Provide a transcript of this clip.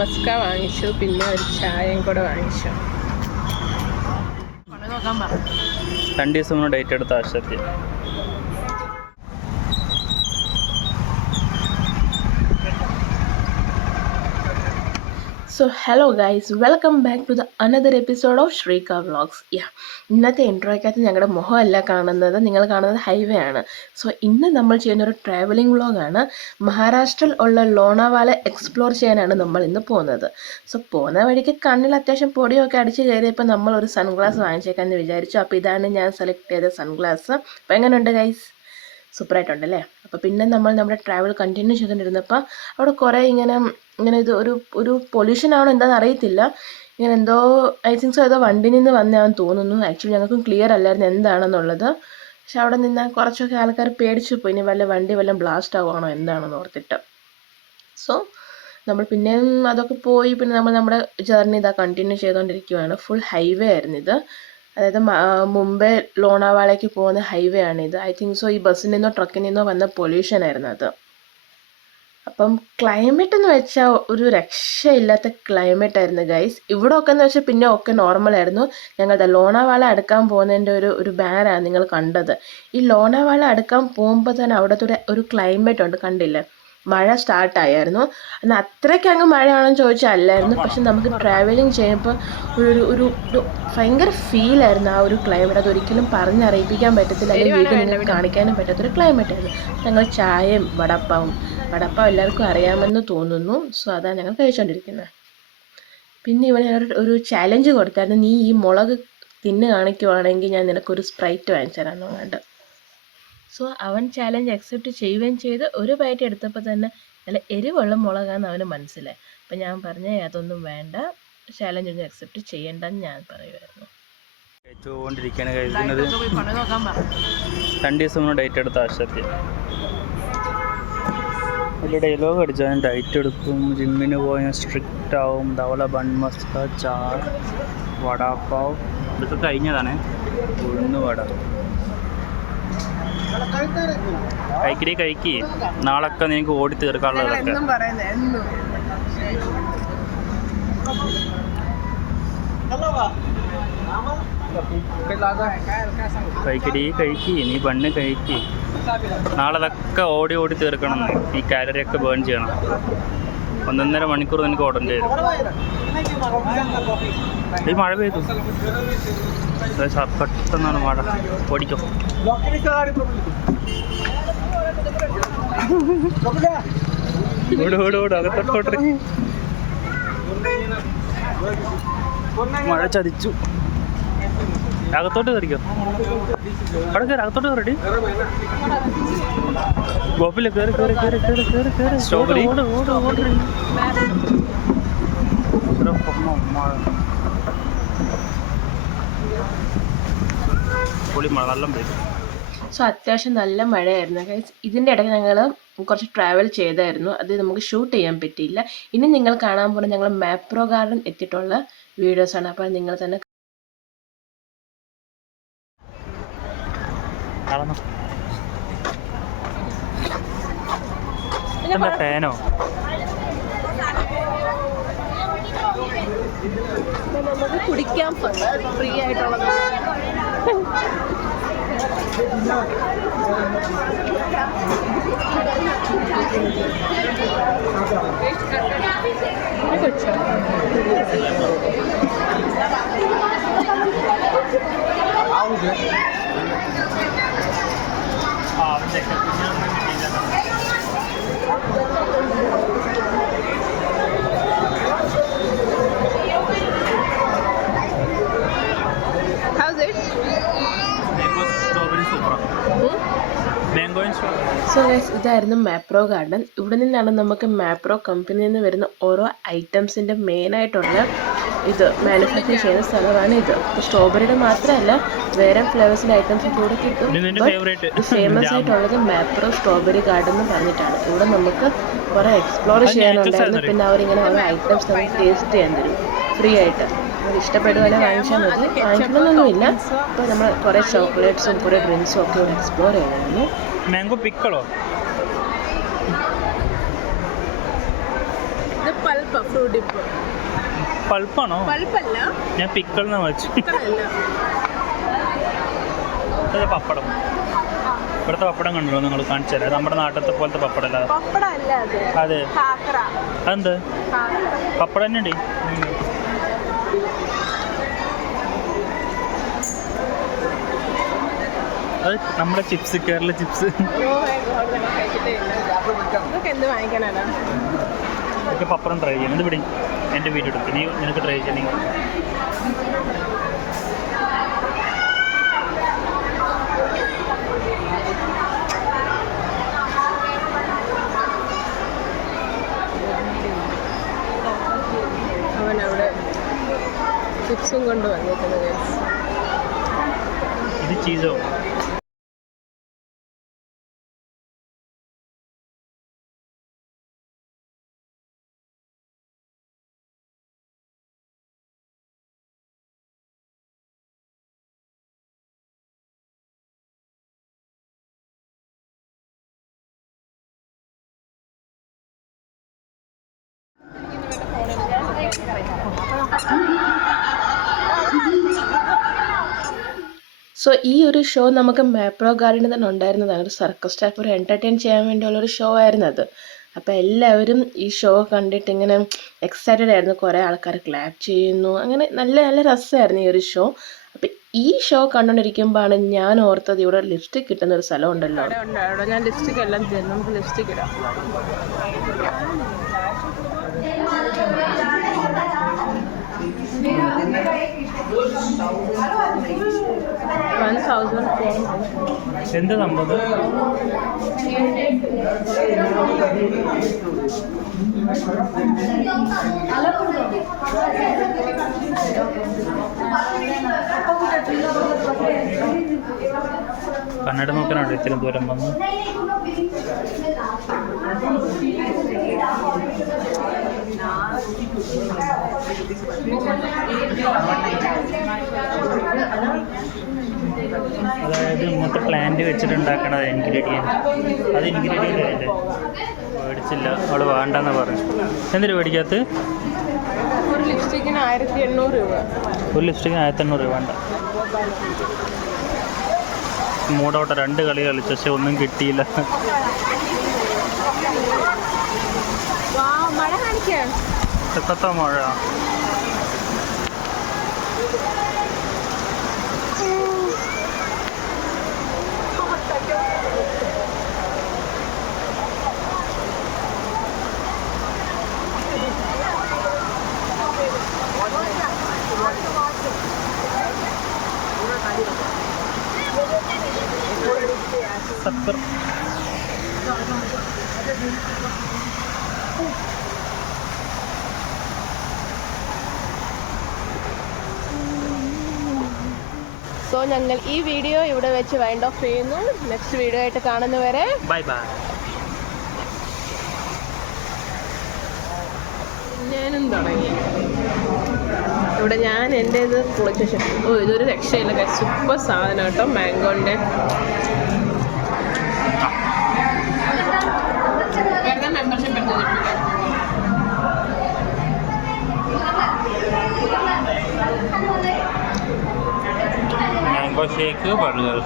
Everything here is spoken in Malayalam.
മസ്ക വാങ്ങിച്ചു, പിന്നെ ഒരു ചായയും കൂടെ വാങ്ങിച്ചു. 2 ദിവസം മുന്നേ ഡേറ്റ് എടുത്ത ആശയത്തിൽ. So hello guys, welcome back to the another episode of Sreeka vlogs. ഇന്നത്തെ ഇൻട്രോയ്ക്കകത്ത് ഞങ്ങളുടെ മുഖമല്ല കാണുന്നത്, നിങ്ങൾ കാണുന്നത് ഹൈവേ ആണ്. സോ ഇന്ന് നമ്മൾ ചെയ്യുന്നൊരു ട്രാവലിംഗ് വ്ളോഗാണ്. മഹാരാഷ്ട്രയിൽ ഉള്ള ലോണാവാല എക്സ്പ്ലോർ ചെയ്യാനാണ് നമ്മൾ ഇന്ന് പോകുന്നത്. സോ പോകുന്ന വഴിക്ക് കണ്ണിൽ അത്യാവശ്യം പൊടിയൊക്കെ അടിച്ച് കയറിയപ്പോൾ നമ്മൾ ഒരു സൺഗ്ലാസ് വാങ്ങിച്ചേക്കാമെന്ന് വിചാരിച്ചു. അപ്പോൾ ഇതാണ് ഞാൻ സെലക്ട് ചെയ്ത സൺഗ്ലാസ്. അപ്പോൾ എങ്ങനെയുണ്ട് ഗൈസ്? സൂപ്പറായിട്ടുണ്ടല്ലേ. അപ്പോൾ പിന്നെ നമ്മൾ നമ്മുടെ ട്രാവൽ കണ്ടിന്യൂ ചെയ്തുകൊണ്ടിരുന്നപ്പോൾ അവിടെ കുറേ ഇങ്ങനെ ഇത് ഒരു പൊല്യൂഷനാണോ എന്താണെന്ന് അറിയത്തില്ല. ഇങ്ങനെ എന്തോ ഐ തിങ്ക് സോ ഏതോ വണ്ടി നിന്ന് വന്നതാണെന്ന് തോന്നുന്നു. ആക്ച്വലി ഞങ്ങൾക്കും ക്ലിയർ അല്ലായിരുന്നു എന്താണെന്നുള്ളത്. പക്ഷെ അവിടെ നിന്ന് കുറച്ചൊക്കെ ആൾക്കാർ പേടിച്ചു പോയി, ഇനി വണ്ടി വല്ലതും ബ്ലാസ്റ്റ് ആവുകയാണോ എന്താണെന്ന് ഓർത്തിട്ട്. സോ നമ്മൾ പിന്നെയും അതൊക്കെ പോയി. പിന്നെ നമ്മൾ നമ്മുടെ ജേർണി കണ്ടിന്യൂ ചെയ്തുകൊണ്ടിരിക്കുകയാണ്. ഫുൾ ഹൈവേ ആയിരുന്നു ഇത്. അതായത് മുംബൈ ലോണാവാളയ്ക്ക് പോകുന്ന ഹൈവേ ആണിത്. ഐ തിങ്ക് സോ ഈ ബസ്സിൽ നിന്നോ ട്രക്കിൽ നിന്നോ വന്ന പൊല്യൂഷൻ ആയിരുന്നു അത്. അപ്പം ക്ലൈമറ്റ് എന്ന് വെച്ചാൽ ഒരു രക്ഷയില്ലാത്ത ക്ലൈമറ്റ് ആയിരുന്നു ഗൈസ്. ഇവിടെ ഒക്കെ എന്ന് വെച്ചാൽ പിന്നെ ഒക്കെ നോർമലായിരുന്നു. ഞങ്ങളുടെ ലോണാവാള അടുക്കാൻ പോകുന്നതിൻ്റെ ഒരു ബാനാണ് നിങ്ങൾ കണ്ടത്. ഈ ലോണാവാള അടുക്കാൻ പോകുമ്പോൾ തന്നെ അവിടുത്തെ ഒരു ക്ലൈമറ്റ് ഉണ്ട്, കണ്ടില്ലേ? മഴ സ്റ്റാർട്ടായിരുന്നു. എന്നാൽ അത്രയ്ക്ക് അങ്ങ് മഴയാണെന്ന് ചോദിച്ചാൽ അല്ലായിരുന്നു. പക്ഷെ നമുക്ക് ട്രാവലിംഗ് ചെയ്യുമ്പോൾ ഒരു ഭയങ്കര ഫീലായിരുന്നു ആ ഒരു ക്ലൈമറ്റ്. അതൊരിക്കലും പറഞ്ഞറിയിപ്പിക്കാൻ പറ്റത്തില്ല, അല്ലെങ്കിൽ വീട്ടിൽ നിങ്ങൾക്ക് കാണിക്കാനും പറ്റാത്തൊരു ക്ലൈമറ്റ് ആയിരുന്നു. ഞങ്ങൾ ചായയും വടപ്പാവും എല്ലാവർക്കും അറിയാമെന്ന് തോന്നുന്നു. സോ അതാണ് ഞങ്ങൾ കഴിച്ചുകൊണ്ടിരിക്കുന്നത്. പിന്നെ ഇവിടെ ഞാൻ ഒരു ചാലഞ്ച് കൊടുത്തായിരുന്നു, നീ ഈ മുളക് തിന്ന് കാണിക്കുവാണെങ്കിൽ ഞാൻ നിനക്കൊരു സ്പ്രൈറ്റ് വാങ്ങിച്ചു തരാമെന്ന് പറഞ്ഞിട്ട്. സോ അവൻ ചാലഞ്ച് അക്സെപ്റ്റ് ചെയ്യുകയും ചെയ്ത് ഒരു ബൈറ്റ് എടുത്തപ്പോൾ തന്നെ നല്ല എരിവുള്ള മുളകാന്ന് അവന് മനസ്സിലായി. അപ്പം ഞാൻ പറഞ്ഞേ അതൊന്നും വേണ്ട, ചാലഞ്ച് ഒന്നും അക്സെപ്റ്റ് ചെയ്യണ്ടെന്ന് ഞാൻ പറയുമായിരുന്നു. 2 ദിവസം മുന്നേ ഡേറ്റ് എടുത്ത ആശയത്തിൽ വലിയ ഡയലോഗ് അടിച്ചു. ഞാൻ ഡയറ്റ് എടുക്കും, ജിമ്മിന് പോയാൽ സ്ട്രിക്റ്റ് ആവും, ധവള ബൺ മസ്ക, ചായ, വടാപ്പാവ് ഇതൊക്കെ കഴിഞ്ഞതാണ്. ഉഴുന്ന് വട കഴിക്കി നാളൊക്കെ നിനക്ക് ഓടി തീർക്കാനുള്ളതൊക്കെ. കഴിക്കി നീ ബണ്ണ് കഴിക്കി, നാളെ അതൊക്കെ ഓടി തീർക്കണം. ഈ കാലറിയൊക്കെ ബേൺ ചെയ്യണം. 1.5 മണിക്കൂർ നിനക്ക് ഓടേണ്ടി വരും. ഈ മഴ പെയ്തു, പെട്ടെന്നാണ് മഴ. ഓടിക്കോ. ഓട് അകത്തോട്ട്. മഴ ചതിച്ചു. അകത്തോട്ട് കയറിക്കോ. അവിടെ കയറി, അകത്തോട്ട് കയറി. ഗോപ്പില് കയറി. സ്ട്രോബെറി പൊളി മഴ, നല്ല പെയ്തു. സോ അത്യാവശ്യം നല്ല മഴയായിരുന്നു ഗൈസ്. ഇതിൻ്റെ ഇടയ്ക്ക് ഞങ്ങൾ കുറച്ച് ട്രാവൽ ചെയ്തായിരുന്നു, അത് നമുക്ക് ഷൂട്ട് ചെയ്യാൻ പറ്റിയില്ല. ഇനി നിങ്ങൾ കാണാൻ പോകുന്നത് ഞങ്ങൾ മാപ്രോ ഗാർഡൻ എത്തിയിട്ടുള്ള വീഡിയോസാണ്. അപ്പോൾ നിങ്ങൾ തന്നെ ഫാനോ നമുക്ക് കുടിക്കാൻ ഫ്രീ ആയിട്ടുള്ളത്. സോ ഗൈസ്, ഇതായിരുന്നു മാപ്രോ ഗാർഡൻ. ഇവിടെ നിന്നാണ് നമുക്ക് മാപ്രോ കമ്പനിയിൽ നിന്ന് വരുന്ന ഓരോ ഐറ്റംസിൻ്റെ മെയിനായിട്ടുള്ള ഇത് മാനുഫാക്ചർ ചെയ്യുന്ന സ്ഥലമാണ് ഇത്. സ്ട്രോബെറിയുടെ മാത്രമല്ല വേറെ ഫ്ലേവേഴ്സിൻ്റെ ഐറ്റംസ് കൂടെ കിട്ടും. ഫേമസ് ആയിട്ടുള്ളത് മാപ്രോ സ്ട്രോബെറി ഗാർഡൻ എന്ന് പറഞ്ഞിട്ടാണ്. ഇവിടെ നമുക്ക് കുറേ എക്സ്പ്ലോർ ചെയ്യാനുണ്ടായിരുന്നു. പിന്നെ അവരിങ്ങനെ ഓരോ ഐറ്റംസ് നമുക്ക് ടേസ്റ്റ് ചെയ്യാൻ തരും ഫ്രീ ആയിട്ട്. അത് ഇഷ്ടപ്പെടുപോലെ വാങ്ങിച്ചാൽ മതി, വാങ്ങിക്കണമെന്നൊന്നുമില്ല. അപ്പോൾ നമ്മൾ കുറേ ചോക്ലേറ്റ്സും കുറേ ഡ്രിങ്ക്സും ഒക്കെ ഇവിടെ എക്സ്പ്ലോർ ചെയ്യായിരുന്നു. മാംഗോ പിക്കളോ? ഇത് പൾപ്പ് ഫ്രൂട്ട് ഡിപ്പ്. പൾപ്പാണോ? പൾപ്പല്ല, ഞാൻ പിക്കിൾന്ന് വെച്ചു. ഇത് പപ്പടം. ഇവിടുത്തെ പപ്പടം കണ്ടല്ലോ നിങ്ങൾ കാണിച്ചു തരാം. നമ്മുടെ നാട്ടിലത്തെ പോലത്തെ പപ്പടം അല്ല. അതെ, അതെന്ത് പപ്പടം തന്നെ ഉണ്ട്. അത് നമ്മുടെ ചിപ്സ്, കേരള ചിപ്സ്. ഇതൊക്കെ പപ്പടം ട്രൈ ചെയ്യണം. ഇത് പിടി, എൻ്റെ വീഡിയോ എടുക്കും. നീ നിനക്ക് ട്രൈ ചെയ്യണമെങ്കിൽ അവനവിടെ ചിപ്സും കൊണ്ട് വന്നിരിക്കുന്നത്. ഇത് ചീസോ. സോ ഈ ഒരു ഷോ നമുക്ക് മാപ്രോ ഗാർഡനിൽ തന്നെ ഉണ്ടായിരുന്നതാണ്. ഒരു സർക്കസ് ടൈപ്പ് ഒരു എൻ്റർടൈൻ ചെയ്യാൻ വേണ്ടിയുള്ളൊരു ഷോ ആയിരുന്നു അത്. അപ്പോൾ എല്ലാവരും ഈ ഷോ കണ്ടിട്ട് ഇങ്ങനെ എക്സൈറ്റഡ് ആയിരുന്നു. കുറേ ആൾക്കാർ ക്ലാപ്പ് ചെയ്യുന്നു. അങ്ങനെ നല്ല നല്ല രസമായിരുന്നു ഈ ഒരു ഷോ. അപ്പം ഈ ഷോ കണ്ടുകൊണ്ടിരിക്കുമ്പോഴാണ് ഞാൻ ഓർത്തത് ഇവിടെ ലിപ്സ്റ്റിക് കിട്ടുന്ന ഒരു സ്ഥലം ഉണ്ടല്ലോ. ഞാൻ ലിപ്സ്റ്റിക് എല്ലാം തരും, നമുക്ക് ലിപ്സ്റ്റിക് ഇടാം. എന്ത് സംഭവം? കണ്ണട നോക്കാനുണ്ട് ഇത്രയും ദൂരം വന്ന്. അതായത് ഇങ്ങനത്തെ പ്ലാന്റ് വെച്ചിട്ട് ഉണ്ടാക്കണത് ഇൻഗ്രീഡിയൻറ്റ്. അത് ഇൻഗ്രീഡിയൻ്റ് അതിൻ്റെ മേടിച്ചില്ല, അവിടെ വേണ്ടെന്ന് പറഞ്ഞു. എന്തിനു മേടിക്കാത്ത? ഒരു ലിപ്സ്റ്റിക്കിന് 1800 രൂപ. ഒരു ലിപ്സ്റ്റിക്കിന് 1800 രൂപ വേണ്ട. മൂടോട്ടെ 2 കളി കളിച്ചു, പക്ഷെ ഒന്നും കിട്ടിയില്ല. എത്ര മഴ. സത്യം. സോ ഞങ്ങൾ ഈ വീഡിയോ ഇവിടെ വെച്ച് വൈൻഡ് ഓഫ് ചെയ്യുന്നു. നെക്സ്റ്റ് വീഡിയോ ആയിട്ട് കാണുന്നവരെ ബൈ ബൈ. ഞാനും തുടങ്ങി ഇവിടെ. ഞാൻ എൻ്റേത് പൊളിച്ച ശേഷം ഇതൊരു രക്ഷയില്ല. സൂപ്പർ സാധനം കേട്ടോ, മാംഗോൻ്റെ. Membership mango shake, burger.